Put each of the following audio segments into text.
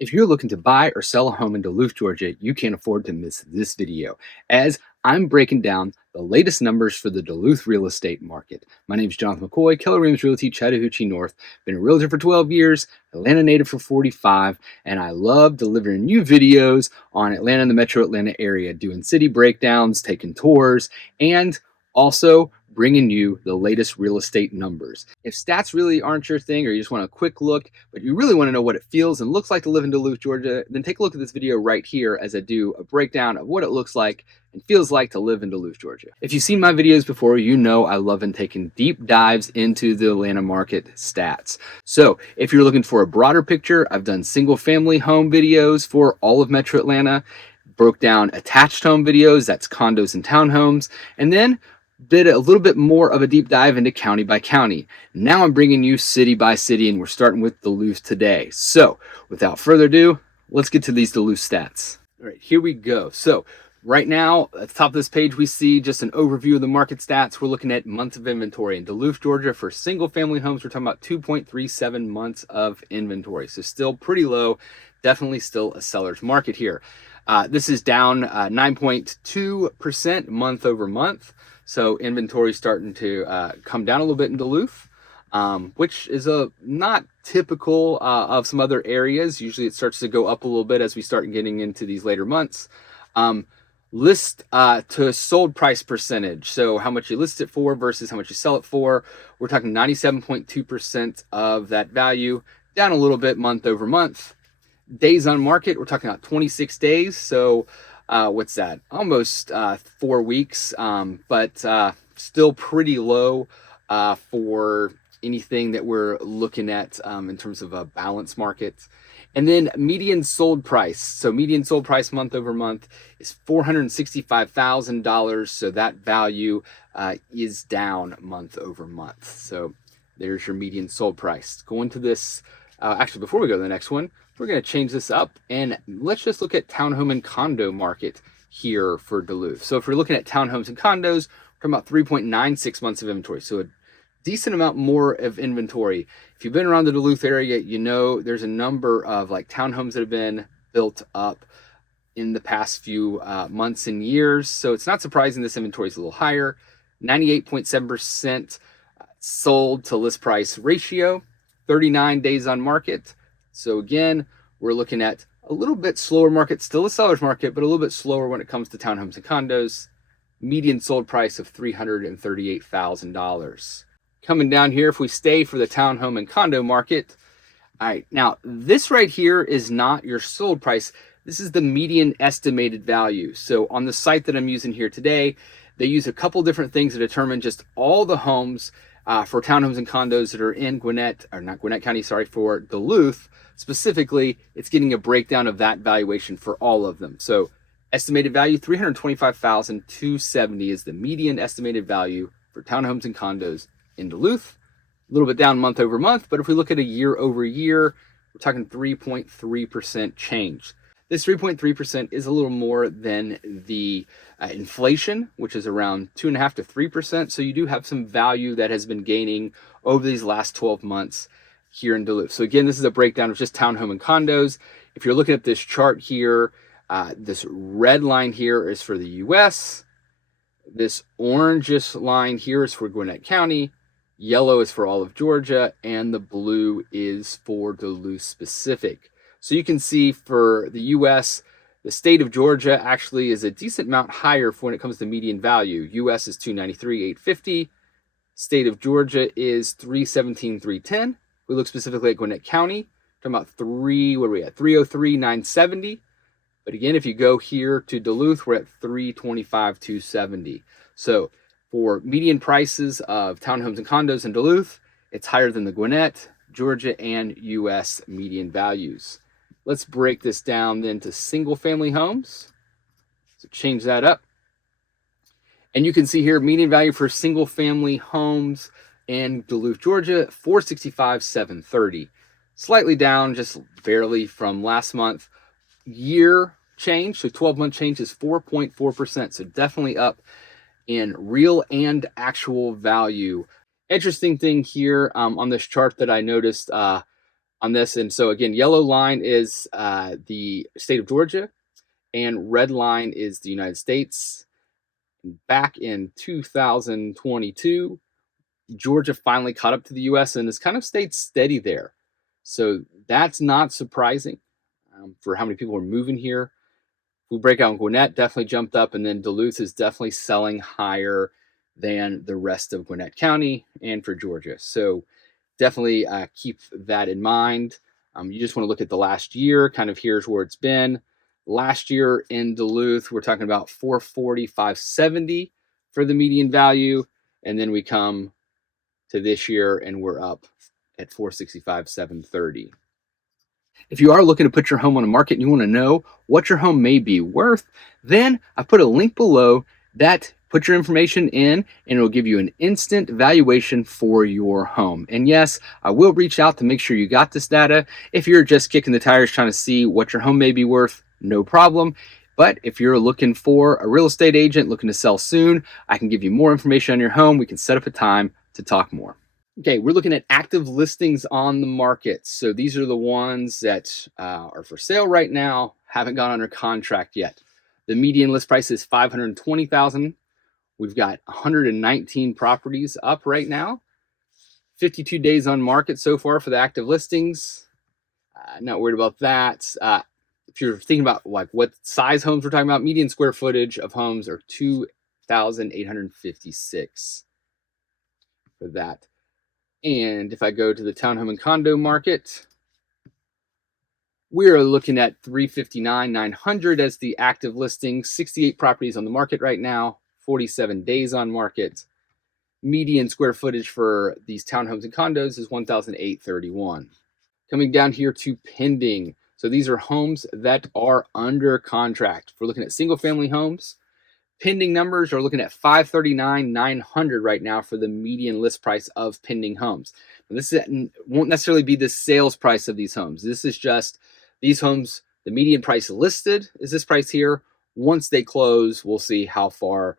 If you're looking to buy or sell a home in Duluth, Georgia, you can't afford to miss this video, as I'm breaking down the latest numbers for the Duluth real estate market. My name is Jonathan McCoy, Keller Williams Realty, Chattahoochee North. Been a realtor for 12 years, Atlanta native for 45, and I love delivering new videos on Atlanta and the metro Atlanta area, doing city breakdowns, taking tours, and also bringing you the latest real estate numbers. If stats really aren't your thing, or you just want a quick look, but you really want to know what it feels and looks like to live in Duluth, Georgia, then take a look at this video right here as I do a breakdown of what it looks like and feels like to live in Duluth, Georgia. If you've seen my videos before, you know I love taking deep dives into the Atlanta market stats. So if you're looking for a broader picture, I've done single family home videos for all of Metro Atlanta, broke down attached home videos, that's condos and townhomes, and then did a little bit more of a deep dive into county by county. Now I'm bringing you city by city, and we're starting with Duluth today. So without further ado, let's get to these Duluth stats. All right, here we go. So right now at the top of this page, we see just an overview of the market stats. We're looking at months of inventory in Duluth, Georgia. For single family homes, we're talking about 2.37 months of inventory. So still pretty low, definitely still a seller's market here. This is down 9.2% month over month. So inventory starting to come down a little bit in Duluth, which is not typical of some other areas. Usually it starts to go up a little bit as we start getting into these later months. List to sold price percentage. So how much you list it for versus how much you sell it for. We're talking 97.2% of that value, down a little bit month over month. Days on market, we're talking about 26 days. So what's that? Almost 4 weeks, but still pretty low for anything that we're looking at in terms of a balanced market. And then median sold price. So median sold price month over month is $465,000. So that value is down month over month. So there's your median sold price. Going to this, actually, before we go to the next one, we're going to change this up, and let's just look at townhome and condo market here for Duluth. So if we're looking at townhomes and condos, we're talking about 3.96 months of inventory. So a decent amount more of inventory. If you've been around the Duluth area, you know there's a number of like townhomes that have been built up in the past few months and years. So it's not surprising this inventory is a little higher. 98.7% sold to list price ratio, 39 days on market. So again, we're looking at a little bit slower market, still a seller's market, but a little bit slower when it comes to townhomes and condos. Median sold price of $338,000. Coming down here, if we stay for the townhome and condo market, all right, now this right here is not your sold price. This is the median estimated value. So on the site that I'm using here today, they use a couple different things to determine just all the homes for townhomes and condos that are in Gwinnett, or not Gwinnett County, sorry, for Duluth. Specifically, it's getting a breakdown of that valuation for all of them. So estimated value, $325,270 is the median estimated value for townhomes and condos in Duluth. A little bit down month over month, but if we look at a year over year, we're talking 3.3% change. This 3.3% is a little more than the inflation, which is around 2.5% to 3%. So you do have some value that has been gaining over these last 12 months here in Duluth. So again, this is a breakdown of just townhome and condos. If you're looking at this chart here, this red line here is for the U.S. This orangish line here is for Gwinnett County. Yellow is for all of Georgia, and the blue is for Duluth specific. So you can see for the U.S., the state of Georgia actually is a decent amount higher for when it comes to median value. U.S. is $293,850. State of Georgia is $317,310. We look specifically at Gwinnett County, talking about $303,970. But again, if you go here to Duluth, we're at $325,270. So for median prices of townhomes and condos in Duluth, it's higher than the Gwinnett, Georgia, and U.S. median values. Let's break this down then to single family homes. So change that up. And you can see here, median value for single family homes in Duluth, Georgia, $465,730. Slightly down, just barely from last month. Year change, so 12-month change is 4.4%. So definitely up in real and actual value. Interesting thing here on this chart that I noticed, on this. And so again, yellow line is the state of Georgia, and red line is the United States. Back in 2022, Georgia finally caught up to the US and has kind of stayed steady there. So that's not surprising for how many people are moving here. If we break out Gwinnett, definitely jumped up, and then Duluth is definitely selling higher than the rest of Gwinnett County and for Georgia. So definitely keep that in mind. You just want to look at the last year, kind of here's where it's been. Last year in Duluth, we're talking about 440, 570 for the median value. And then we come to this year and we're up at 465, 730. If you are looking to put your home on the market and you want to know what your home may be worth, then I put a link below that put your information in and it'll give you an instant valuation for your home. And yes, I will reach out to make sure you got this data. If you're just kicking the tires trying to see what your home may be worth, no problem. But if you're looking for a real estate agent looking to sell soon, I can give you more information on your home. We can set up a time to talk more. Okay, we're looking at active listings on the market. So these are the ones that are for sale right now, haven't gone under contract yet. The median list price is $520,000. We've got 119 properties up right now. 52 days on market so far for the active listings. Not worried about that. If you're thinking about like what size homes we're talking about, median square footage of homes are 2,856 for that. And if I go to the townhome and condo market, we're looking at 359,900 as the active listing. 68 properties on the market right now, 47 days on market. Median square footage for these townhomes and condos is 1,831. Coming down here to pending. So these are homes that are under contract. If we're looking at single family homes, pending numbers are looking at 539,900 right now for the median list price of pending homes. Now, this won't necessarily be the sales price of these homes. This is just these homes, the median price listed is this price here. Once they close, we'll see how far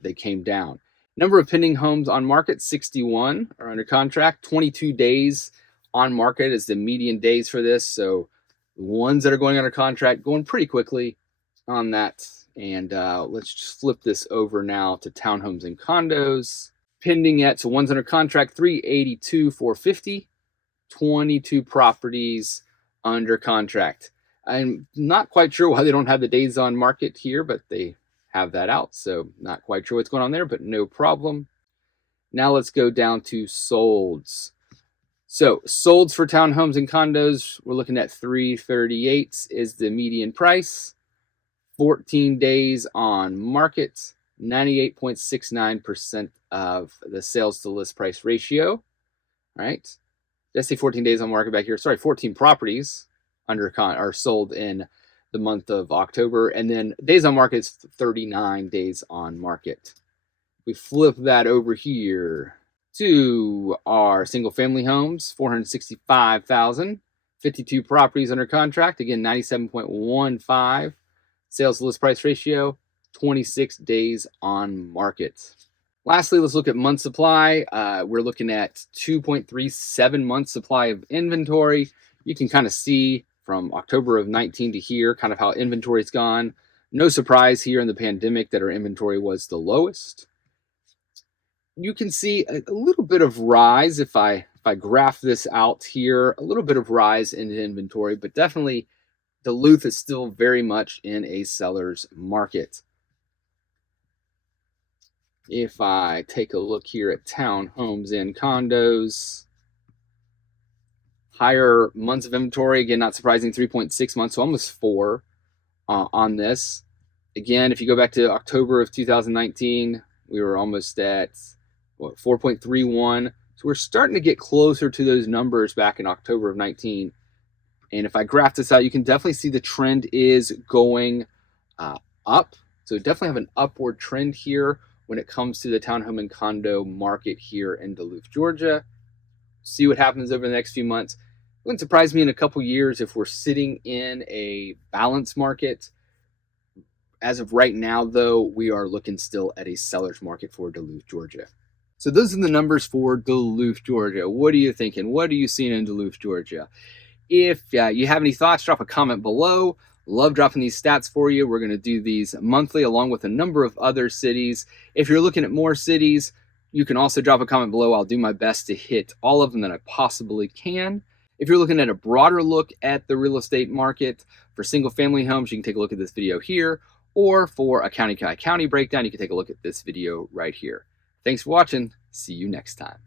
they came down. Number of pending homes on market, 61 are under contract. 22 days on market is the median days for this. So the ones that are going under contract going pretty quickly on that. And let's just flip this over now to townhomes and condos. Pending yet, so one's under contract, 382, 450, 22 properties under contract. I'm not quite sure why they don't have the days on market here, but they have that out. So not quite sure what's going on there, but no problem. Now let's go down to solds. So solds for townhomes and condos, we're looking at 338 is the median price. 14 days on market, 98.69% of the sales to list price ratio. All right. Did I say 14 days on market back here? Sorry, 14 properties are sold in the month of October. And then days on market is 39 days on market. We flip that over here to our single family homes, 465,000, 52 properties under contract. Again, 97.15. Sales to list price ratio, 26 days on market. Lastly, let's look at month supply. We're looking at 2.37 months supply of inventory. You can kind of see from October of 19 to here, kind of how inventory's gone. No surprise here in the pandemic that our inventory was the lowest. You can see a little bit of rise if I graph this out here, a little bit of rise in inventory, but definitely Duluth is still very much in a seller's market. If I take a look here at townhomes and condos, higher months of inventory, again, not surprising, 3.6 months, so almost 4 on this. Again, if you go back to October of 2019, we were almost at 4.31. So we're starting to get closer to those numbers back in October of 19. And if I graph this out, you can definitely see the trend is going up. So definitely have an upward trend here when it comes to the townhome and condo market here in Duluth, Georgia. See what happens over the next few months. It wouldn't surprise me in a couple years if we're sitting in a balanced market. As of right now, though, we are looking still at a seller's market for Duluth, Georgia. So those are the numbers for Duluth, Georgia. What are you thinking? What are you seeing in Duluth, Georgia? If you have any thoughts, drop a comment below. Love dropping these stats for you. We're going to do these monthly along with a number of other cities. If you're looking at more cities, you can also drop a comment below. I'll do my best to hit all of them that I possibly can. If you're looking at a broader look at the real estate market for single family homes, you can take a look at this video here. Or for a county by county breakdown, you can take a look at this video right here. Thanks for watching. See you next time.